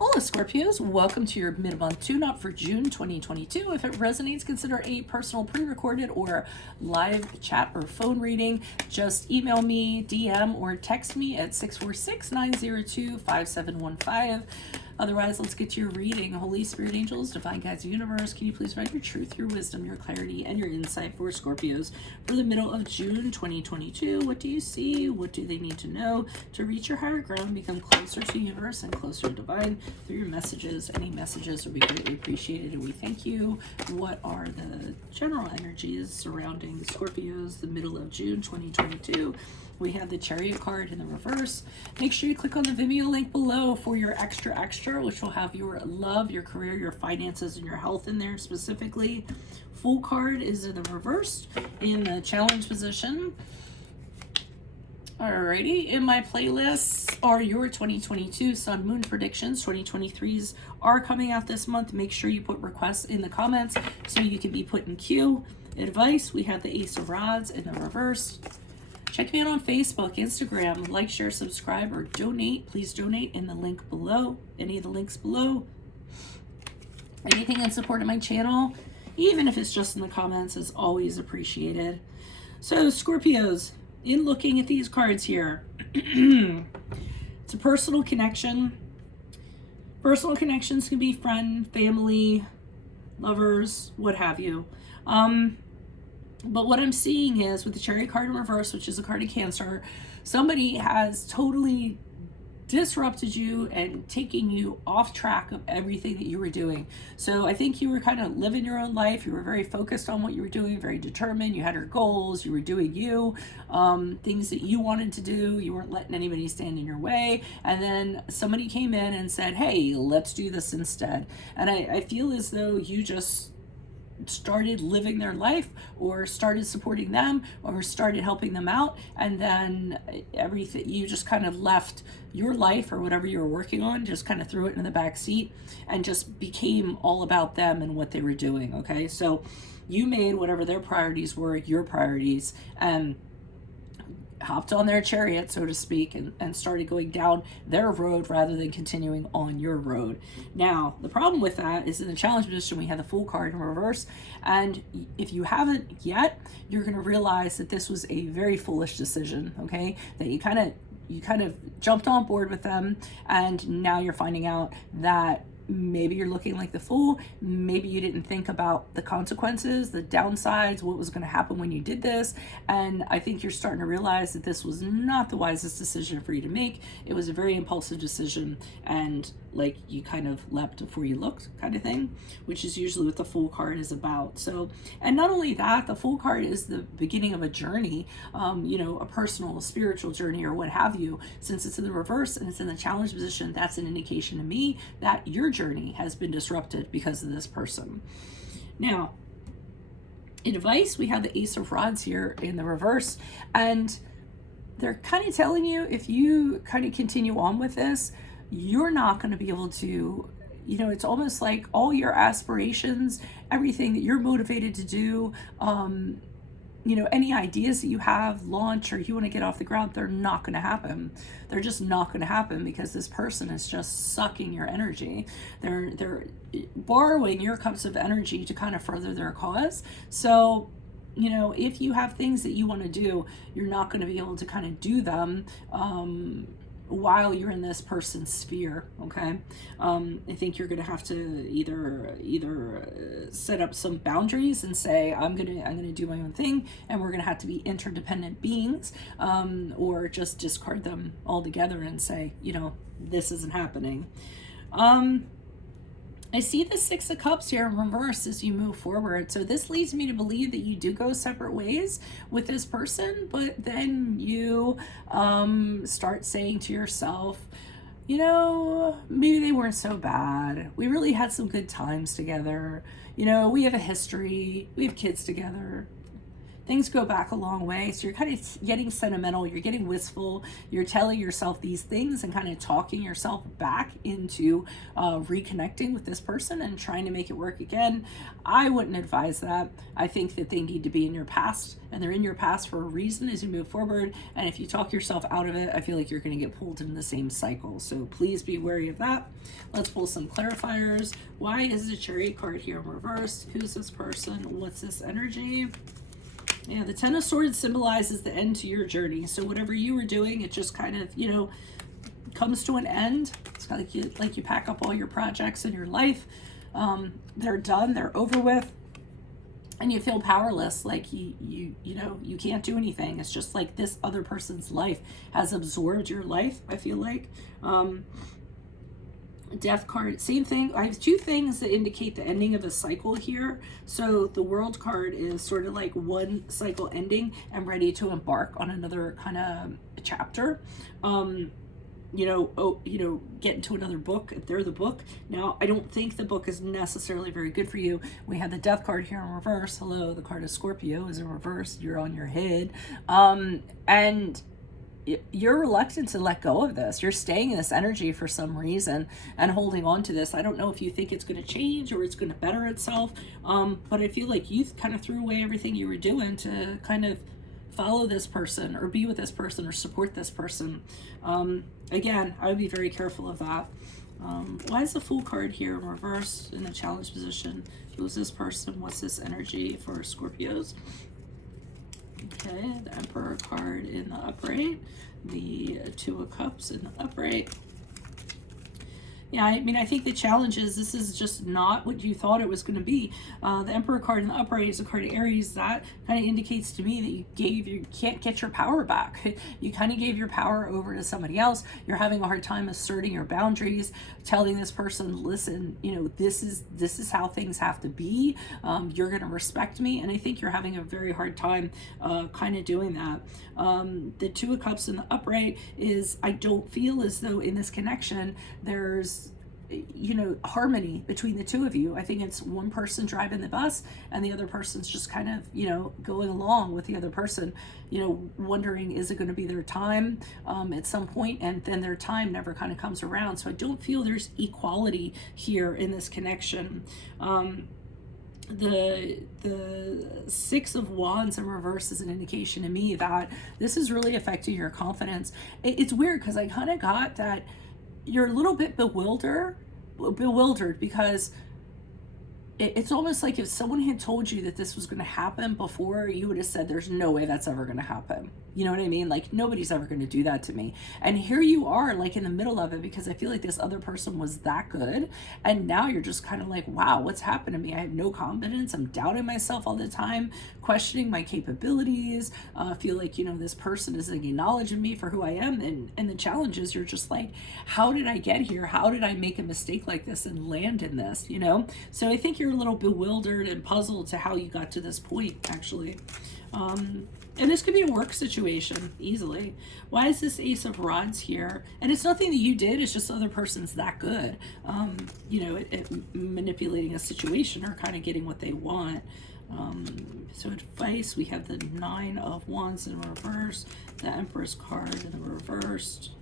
Hola Scorpios, welcome to your mid-month tune-up for June 2022. If it resonates, consider a personal pre-recorded or live chat or phone reading. Just email me, DM, or text me at 646-902-5715. Otherwise, let's get to your reading. Holy Spirit, angels, divine guides, universe, can you please provide your truth, your wisdom, your clarity, and your insight for Scorpios for the middle of June 2022? What do you see? What do they need to know to reach your higher ground, become closer to universe and closer to divine through your messages? Any messages would be greatly appreciated, and we thank you. What are the general energies surrounding the Scorpios the middle of June 2022? We have the Chariot card in the reverse. Make sure you click on the Vimeo link below for your extra, which will have your love, your career, your finances, and your health in there specifically. Fool card is in the reverse in the challenge position. Alrighty, in my playlists are your 2022 Sun Moon predictions. 2023s are coming out this month. Make sure you put requests in the comments so you can be put in queue. Advice, we have the Ace of Rods in the reverse. Check me out on Facebook, Instagram, like, share, subscribe, or donate. Please donate in the link below, any of the links below. Anything in support of my channel, even if it's just in the comments, is always appreciated. So, Scorpios, in looking at these cards here, it's a personal connection. Personal connections can be friend, family, lovers, what have you. But what I'm seeing is with the Chariot card in reverse, which is a card of Cancer, somebody has totally disrupted you and taking you off track of everything that you were doing. So I think you were kind of living your own life. You were very focused on what you were doing, very determined. You had your goals. You were doing you, things that you wanted to do. You weren't letting anybody stand in your way. And then somebody came in and said, hey, let's do this instead. And I feel as though you just started living their life or started supporting them or started helping them out, and then everything, you just kind of left your life or whatever you were working on, just kind of threw it in the back seat and just became all about them and what they were doing. Okay, so you made whatever their priorities were your priorities and hopped on their chariot, so to speak, and started going down their road rather than continuing on your road. Now, the problem with that is in the challenge position, we have the Fool card in reverse. And if you haven't yet, you're going to realize that this was a very foolish decision, okay? That you kind of jumped on board with them, and now you're finding out that maybe you're looking like the fool. Maybe you didn't think about the consequences, the downsides, what was going to happen when you did this. And I think you're starting to realize that this was not the wisest decision for you to make. It was a very impulsive decision, and like you kind of leapt before you looked kind of thing, which is usually what the Fool card is about. So, and not only that, the Fool card is the beginning of a journey, a personal, spiritual journey or what have you. Since it's in the reverse and it's in the challenge position, that's an indication to me that your journey has been disrupted because of this person. Now, in advice, we have the Ace of Rods here in the reverse, and they're kind of telling you if you kind of continue on with this, you're not going to be able to, it's almost like all your aspirations, everything that you're motivated to do, any ideas that you have, launch, or you want to get off the ground, they're not going to happen. They're just not going to happen because this person is just sucking your energy. They're borrowing your cups of energy to kind of further their cause. So, if you have things that you want to do, you're not going to be able to kind of do them while you're in this person's sphere. Okay, I think you're gonna have to either set up some boundaries and say I'm gonna do my own thing, and we're gonna have to be interdependent beings, or just discard them altogether and say, this isn't happening. I see the Six of Cups here in reverse as you move forward. So this leads me to believe that you do go separate ways with this person, but then you start saying to yourself, maybe they weren't so bad. We really had some good times together. We have a history. We have kids together. things go back a long way. So you're kind of getting sentimental, you're getting wistful, you're telling yourself these things and kind of talking yourself back into reconnecting with this person and trying to make it work again. I wouldn't advise that. I think that they need to be in your past, and they're in your past for a reason as you move forward. And if you talk yourself out of it, I feel like you're going to get pulled into the same cycle. So please be wary of that. Let's pull some clarifiers. Why is the Chariot card here in reverse? Who's this person? What's this energy? Yeah, the Ten of Swords symbolizes the end to your journey. So whatever you were doing, it just kind of, you know, comes to an end. It's kind of like you pack up all your projects in your life. They're done, they're over with, and you feel powerless, like you know, you can't do anything. It's just like this other person's life has absorbed your life, I feel like. Death card, same thing. I have two things that indicate the ending of a cycle here. So the World card is sort of like one cycle ending and ready to embark on another kind of chapter. You know, get into another book if they're the book. Now, I don't think the book is necessarily very good for you. We have the Death card here in reverse. Hello, the card of Scorpio is in reverse. You're on your head. And you're reluctant to let go of this. You're staying in this energy for some reason and holding on to this. I don't know if you think it's going to change or it's going to better itself. But I feel like you kind of threw away everything you were doing to kind of follow this person or be with this person or support this person. Again, I would be very careful of that. Why is the Fool card here in reverse in the challenge position? Who's this person? What's this energy for Scorpios? Okay, the Emperor card in the upright, the Two of Cups in the upright. Yeah, I mean, I think the challenge is this is just not what you thought it was going to be. The Emperor card in the upright is a card of Aries. That kind of indicates to me that you can't get your power back. You kind of gave your power over to somebody else. You're having a hard time asserting your boundaries, telling this person, listen, you know, this is how things have to be. You're going to respect me. And I think you're having a very hard time kind of doing that. The Two of Cups in the upright is, I don't feel as though in this connection there's, you know, harmony between the two of you. I think it's one person driving the bus and the other person's just kind of, you know, going along with the other person, you know, wondering, is it going to be their time at some point? And then their time never kind of comes around. So I don't feel there's equality here in this connection. The Six of Wands in reverse is an indication to me that this is really affecting your confidence. It's weird because I kind of got that you're a little bit bewildered because it's almost like if someone had told you that this was going to happen before, you would have said, there's no way that's ever going to happen. You know what I mean? Like, nobody's ever going to do that to me. And here you are, like, in the middle of it, because I feel like this other person was that good. And now you're just kind of like, wow, what's happened to me? I have no confidence. I'm doubting myself all the time, questioning my capabilities. I feel like, you know, this person isn't acknowledging me for who I am. And the challenge is you're just like, how did I get here? How did I make a mistake like this and land in this, you know? So I think you're a little bewildered and puzzled to how you got to this point, actually. And this could be a work situation, easily. Why is this Ace of Rods here? And it's nothing that you did, it's just the other person's that good, you know, at manipulating a situation or kind of getting what they want. So advice, we have the Nine of Wands in reverse, the Empress card in the reversed,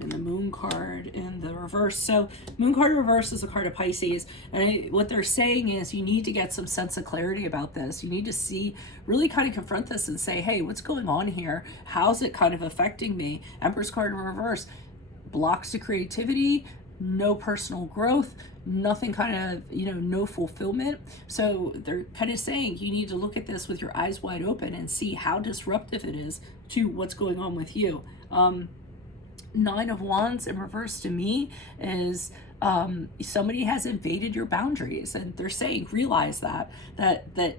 and the Moon card in the reverse. So Moon card reverse is a card of Pisces, and what they're saying is you need to get some sense of clarity about this. You need to see, really kind of confront this and say, hey, what's going on here? How's it kind of affecting me? Empress card in reverse, blocks to creativity, no personal growth, nothing, kind of, you know, no fulfillment. So they're kind of saying you need to look at this with your eyes wide open and see how disruptive it is to what's going on with you. Nine of Wands in reverse to me is somebody has invaded your boundaries, and they're saying realize that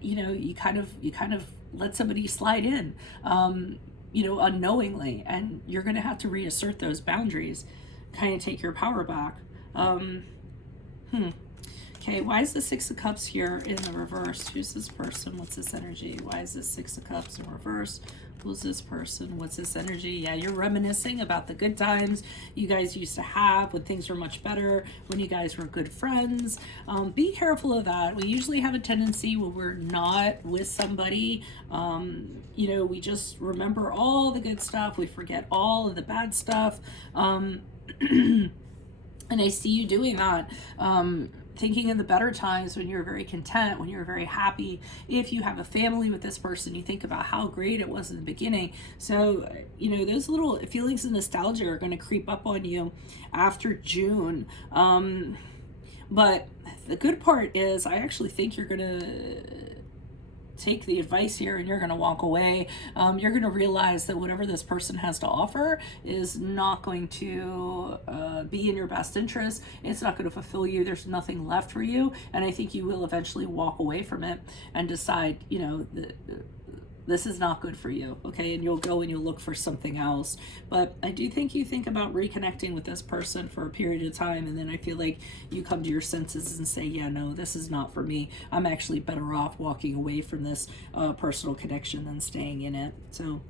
you know, you kind of let somebody slide in, you know, unknowingly, and you're going to have to reassert those boundaries, kind of take your power back. Okay, why is the Six of Cups here in the reverse? Who's this person? What's this energy? Why is this Six of Cups in reverse? Who's this person? What's this energy? Yeah, you're reminiscing about the good times you guys used to have when things were much better, when you guys were good friends. Be careful of that. We usually have a tendency when we're not with somebody, you know, we just remember all the good stuff. We forget all of the bad stuff. And I see you doing that. Thinking of the better times when you're very content, when you're very happy. If you have a family with this person, you think about how great it was in the beginning. So, you know, those little feelings of nostalgia are going to creep up on you after June. But the good part is I actually think you're going to take the advice here and you're going to walk away. You're going to realize that whatever this person has to offer is not going to be in your best interest. It's not going to fulfill you. There's nothing left for you. And I think you will eventually walk away from it and decide, you know, this is not good for you, okay? And you'll go and you'll look for something else. But I do think you think about reconnecting with this person for a period of time, and then I feel like you come to your senses and say, yeah, no, this is not for me. I'm actually better off walking away from this personal connection than staying in it. So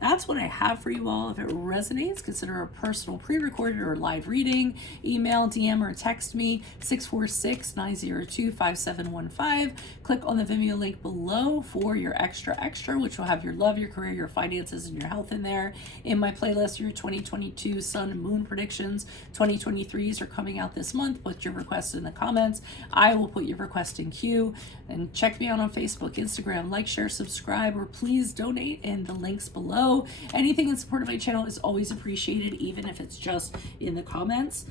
that's what I have for you all. If it resonates, consider a personal pre-recorded or live reading. Email, DM, or text me, 646-902-5715. Click on the Vimeo link below for your extra, which will have your love, your career, your finances, and your health in there. In my playlist, your 2022 Sun and Moon predictions. 2023s are coming out this month. Put your request in the comments. I will put your request in queue. And check me out on Facebook, Instagram. Like, share, subscribe, or please donate in the links below. Anything in support of my channel is always appreciated, even if it's just in the comments.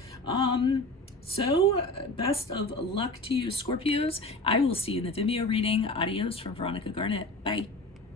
So best of luck to you, Scorpios. I will see you in the Vimeo reading. Adios from Veronica Garnet. Bye.